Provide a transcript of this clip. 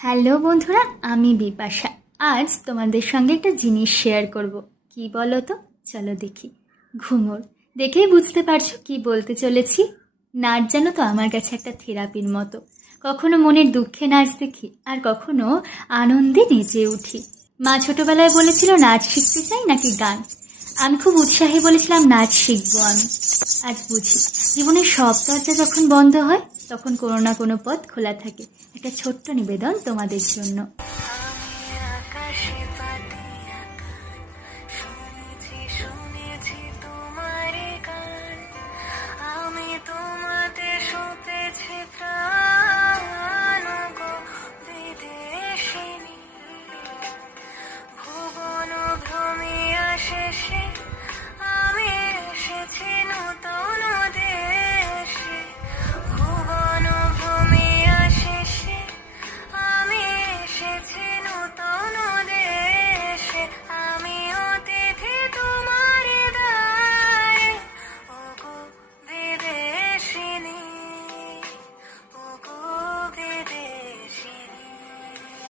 Hello বন্ধুরা, আমি বিপাশা। আজ তোমাদের সঙ্গে একটা জিনিস শেয়ার করব। কি বলো তো? চলো দেখি। ঘুঙুর দেখেই বুঝতে পারছো কি বলতে চলেছি। নাচ জানো তো আমার কাছে একটা থেরাপির মতো। কখনো মনের দুঃখে নাচ দেখি, আর কখনো আনন্দে নেচে উঠি। মা ছোটবেলায় বলেছিল নাচ শিখতে চাই নাকি গান। আমি খুব উৎসাহে বলেছিলাম নাচ শিখবো আমি। আজ বুঝি জীবনের সব দরজা যখন বন্ধ হয় তখন কোনো না কোনো পথ খোলা থাকে। একটা ছোট্ট নিবেদন তোমাদের জন্য।